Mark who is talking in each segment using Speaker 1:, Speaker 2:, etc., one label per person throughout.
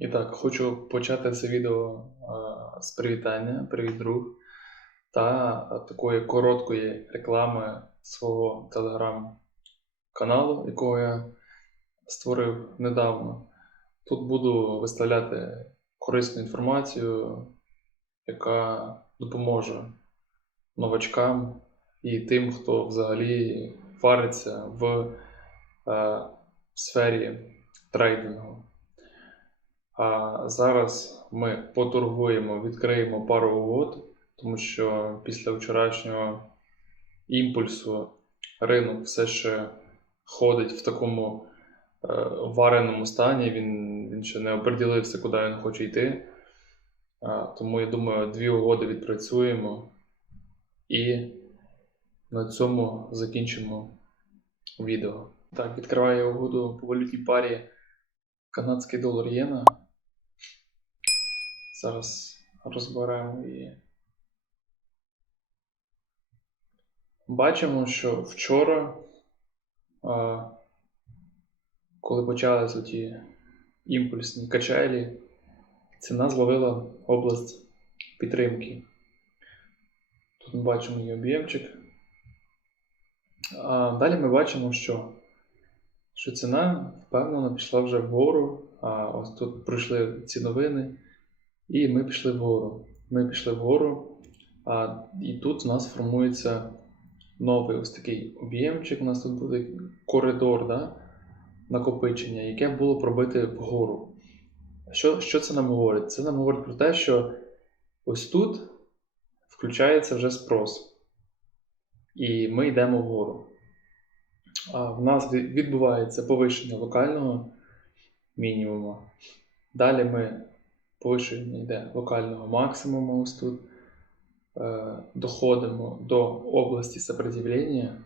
Speaker 1: І так, хочу почати це відео з привітання, привіт друг, та такої короткої реклами свого телеграм-каналу, якого я створив недавно. Тут буду виставляти корисну інформацію, яка допоможе новачкам і тим, хто взагалі вариться в е, сфері трейдингу. А зараз ми поторгуємо, відкриємо пару угод, тому що після вчорашнього імпульсу ринок все ще ходить в такому е, вареному стані. Він, він ще не оприділився, куди він хоче йти. Тому я думаю, дві угоди відпрацюємо і на цьому закінчимо відео. Так, відкриваю угоду по валютній парі канадський долар єна. Зараз розберемо її. Бачимо, що вчора, коли почалися ті імпульсні качелі, ціна зловила область підтримки. Тут ми бачимо її об'ємчик. Далі ми бачимо, що, що ціна впевнено пішла вже вгору. А ось тут пройшли ці новини. І ми пішли вгору. Ми пішли вгору, а, і тут у нас формується новий ось такий об'ємчик. У нас тут буде коридор да, накопичення, яке було пробите вгору. Що, що це нам говорить? Це нам говорить про те, що ось тут включається вже спрос. І ми йдемо вгору. А в нас відбувається повищення локального мінімуму. Далі ми повищення йде локального максимуму ось тут. Е, доходимо до області сопротивлення.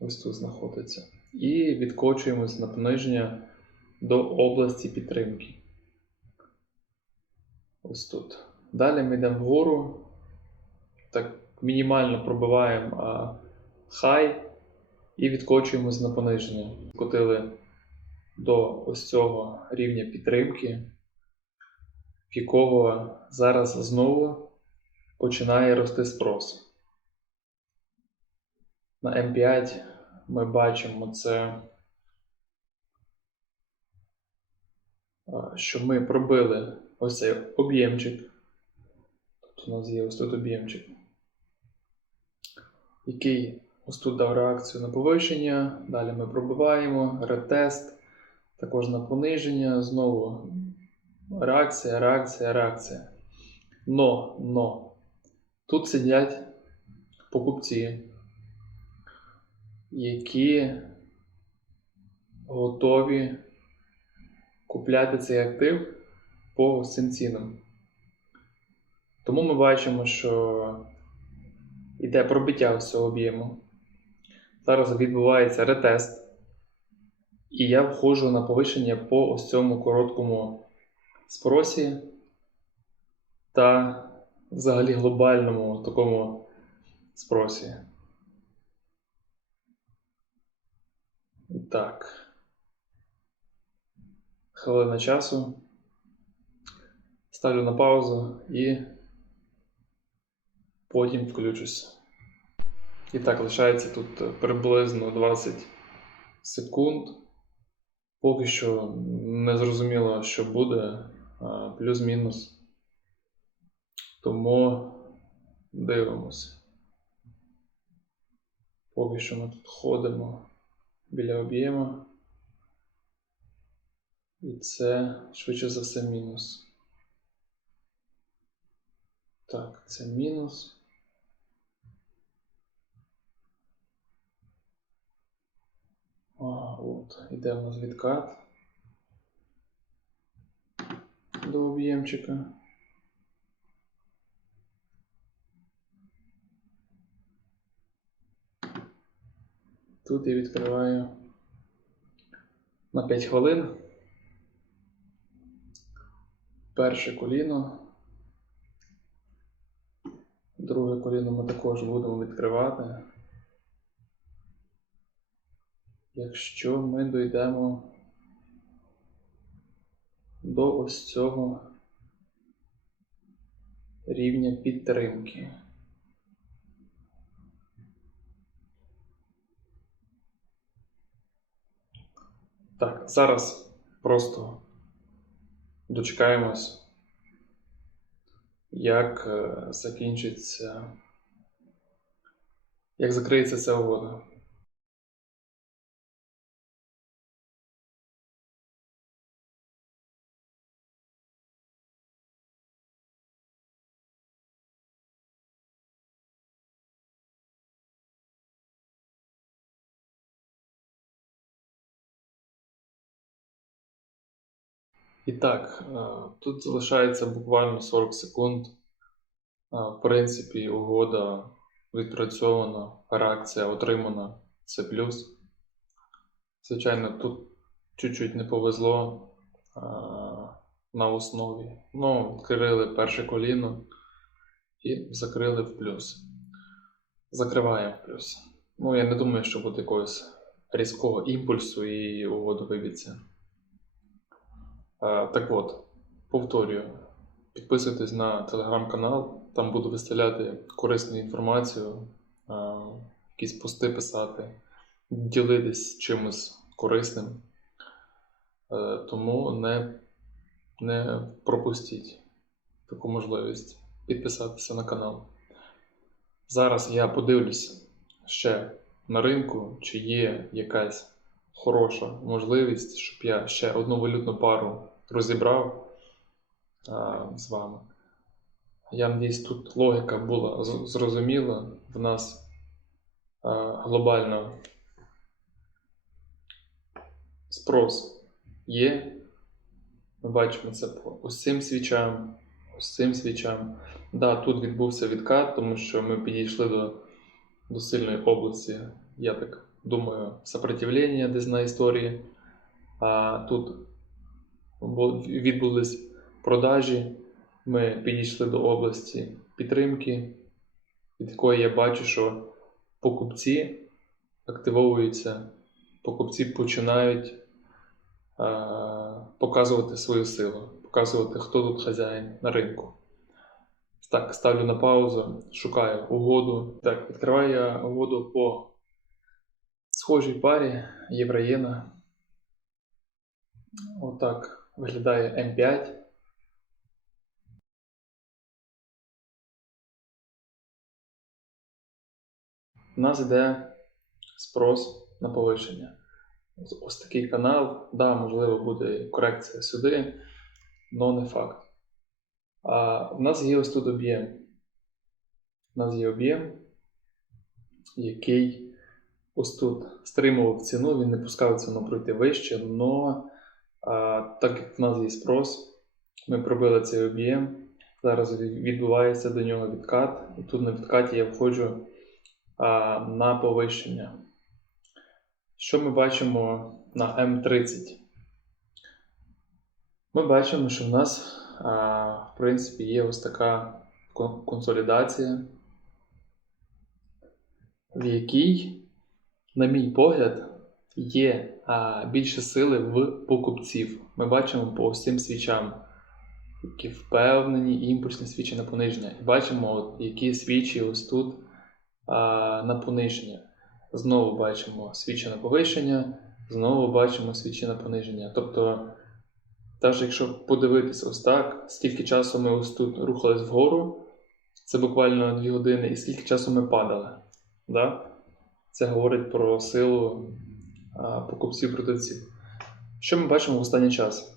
Speaker 1: Ось тут знаходиться. І відкочуємось на пониження до області підтримки. Ось тут. Далі ми йдемо вгору. Так, мінімально пробиваємо хай і відкочуємось на пониження. Котили до ось цього рівня підтримки якого зараз знову починає рости спрос. На М5 ми бачимо це, що ми пробили ось цей об'ємчик. Тут у нас є ось тут об'ємчик, який ось тут дав реакцію на повищення. Далі ми пробиваємо ретест, також на пониження. Знову Реакція, реакція, реакція. Но, но. Тут сидять покупці, які готові купляти цей актив по цим цінам. Тому ми бачимо, що йде пробиття цього об'єму. Зараз відбувається ретест, і я входжу на повищення по ось цьому короткому спросі та взагалі глобальному такому спросі. Так. Хвилина часу. Ставлю на паузу і потім включусь. І так, лишається тут приблизно 20 секунд. Поки що не зрозуміло, що буде плюс-мінус. Тому дивимося. Поки що ми тут ходимо біля об'єму. І це швидше за все мінус. Так, це мінус. А, от, іде в нас відкат. До об'ємчика. Тут я відкриваю на 5 хвилин. Перше коліно. Друге коліно ми також будемо відкривати. Якщо ми дійдемо до ось цього рівня підтримки. Так, зараз просто дочекаємось, як е, закінчиться, як закриється ця угода. І так, тут залишається буквально 40 секунд. В принципі, угода відпрацьована, реакція отримана. Це плюс. Звичайно, тут чуть-чуть не повезло на основі. Ну, відкрили перше коліно і закрили в плюс. Закриваємо в плюс. Ну, я не думаю, що буде якогось різкого імпульсу і угода виб'ється. Е, Так от, повторюю, підписуйтесь на телеграм-канал, там буду виставляти корисну інформацію, е, якісь пости писати, ділитись чимось корисним. Е, Тому не, не пропустіть таку можливість підписатися на канал. Зараз я подивлюсь ще на ринку, чи є якась хороша можливість, щоб я ще одну валютну пару розібрав а, з вами. Я надіюсь, тут логіка була зрозуміла. В нас а, глобально спрос є. Ми бачимо це по ось цим свічам, ось свічам. Да, тут відбувся відкат, тому що ми підійшли до, до сильної області, я так думаю, сопротивлення десь на історії. А тут відбулись продажі. Ми підійшли до області підтримки, від якої я бачу, що покупці активовуються, покупці починають а, показувати свою силу, показувати, хто тут хазяїн на ринку. Так, ставлю на паузу, шукаю угоду. Так, відкриваю я угоду по схожій парі Євроєна. Отак виглядає М5. У нас йде спрос на повищення. Ось- такий канал. Да, можливо, буде корекція сюди, але не факт. А в нас є ось тут об'єм. У нас є об'єм, який ось тут стримував ціну, він не пускав ціну пройти вище, але так як в нас є спрос, ми пробили цей об'єм. Зараз відбувається до нього відкат, і тут на відкаті я входжу а, на повищення. Що ми бачимо на М30? Ми бачимо, що в нас, а, в принципі, є ось така консолідація, в якій, на мій погляд, є а, більше сили в покупців. Ми бачимо по всім свічам, які впевнені імпульсні свічі на пониження. І бачимо, от, які свічі ось тут а, на пониження. Знову бачимо свічі на повищення, знову бачимо свічі на пониження. Тобто, навіть якщо подивитися ось так, скільки часу ми ось тут рухались вгору, це буквально 2 години, і скільки часу ми падали. Да? Це говорить про силу а, покупців-продавців. Що ми бачимо в останній час?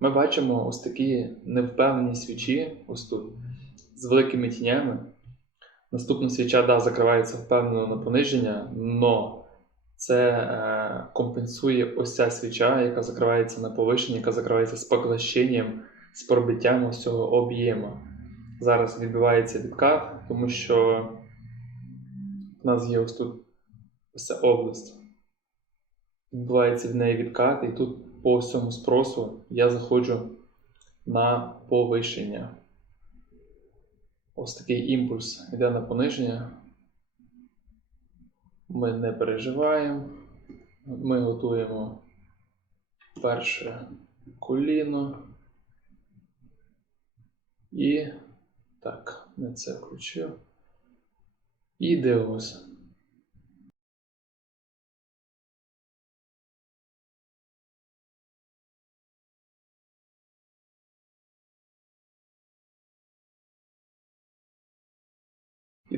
Speaker 1: Ми бачимо ось такі невпевнені свічі, ось тут, з великими тінями. Наступна свіча да, закривається впевнено на пониження, но це е, компенсує ось ця свіча, яка закривається на повищення, яка закривається з поглощенням, з пробиттям ось цього об'єму. Зараз відбувається відкат, тому що в нас є ось тут ось ця область. Відбувається в неї відкат, і тут по ось цьому спросу я заходжу на повищення. Ось такий імпульс йде на пониження. Ми не переживаємо. Ми готуємо перше коліно. І так, не це включив. І дивимося.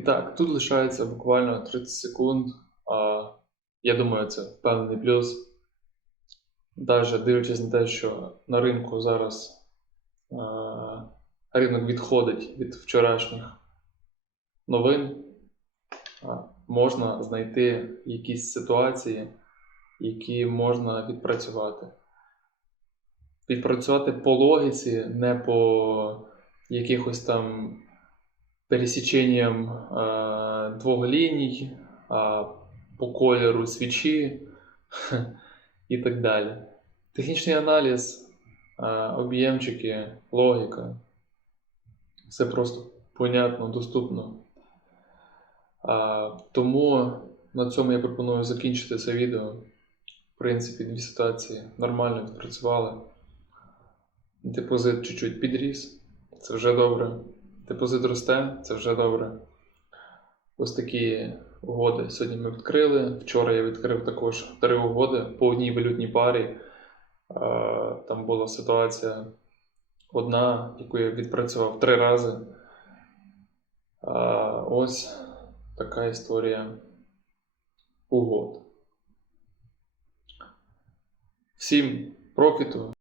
Speaker 1: Так, тут лишається буквально 30 секунд. А, я думаю, це певний плюс. Навіть дивлячись на те, що на ринку зараз а, ринок відходить від вчорашніх новин, а, можна знайти якісь ситуації, які можна відпрацювати. Відпрацювати по логіці, не по якихось там пересіченням е, двох ліній, а по кольору свічі і так далі. Технічний аналіз, е, об'ємчики, логіка. Все просто понятно, доступно. А, тому на цьому я пропоную закінчити це відео. В принципі, дві ситуації нормально відпрацювали. Депозит чуть-чуть підріс, це вже добре. Депозит росте, це вже добре. Ось такі угоди сьогодні ми відкрили. Вчора я відкрив також три угоди по одній валютній парі. Е, Там була ситуація одна, яку я відпрацював три рази. Е, Ось така історія угод. Всім профіту!